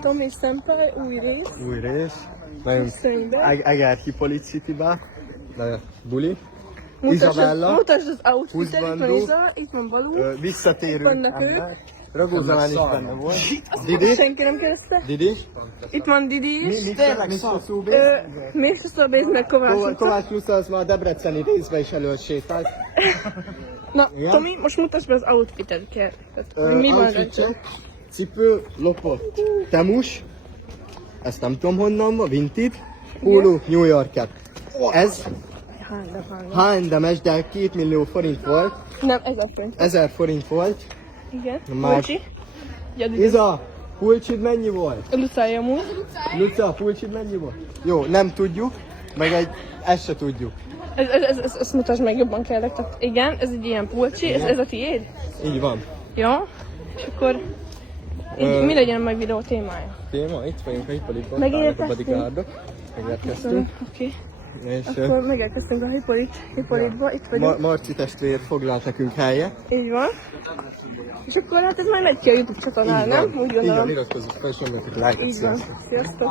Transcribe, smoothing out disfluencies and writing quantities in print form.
Tomi Senpai, új rész. Új rész. Nagyon Eger Hippolyt City-be. Buli. Izabella. Mutasd az outfitet, itt Húszban van Dó. Izabella, itt van Balú. Visszatérő Vannak ők. ember. Ragó Zalán is benne volt. Didi. Senki nem kérdezte. Didi. Itt van Didi is. Miksa Szóbész. Még Szóbész, meg Kovács utca. Kovács Luca az már a debreceni részbe is elősétált. Na, Igen. Tomi, most mutasd be az outfitet, kérlek. Mi van rajta? Cipő, lopott. Temus. Ezt nem tudom honnan van, vintage. Póló, New York-et. Ez H&M-es, de 2 millió forint volt. Nem, 1000 forint. 1000 forint volt. Igen. Már- Bocsi. Iza, pulcsid mennyi volt? Lucája amúgy. Luca, pulcsid mennyi volt? Jó, nem tudjuk, meg ezt se tudjuk. Ezt mutasd meg jobban kérlek. Tehát igen, ez egy ilyen pulcsi, ez a tiéd? Így van. Jó. És akkor így, mi legyen majd videó témája? Téma, itt vagyunk a Hippolytban, Megérkeztünk. a bodyguardok. Megérkeztünk. Oké. És Akkor megérkeztünk a Hippolytba, itt vagyunk. Marci testvér foglalt nekünk helyet. Így van. És akkor hát ez majd megy ki a YouTube csatornán, nem? Úgy Így van, gondolom. iratkozzuk fel, és nyomjatok lájkot. Így van. Sziasztok.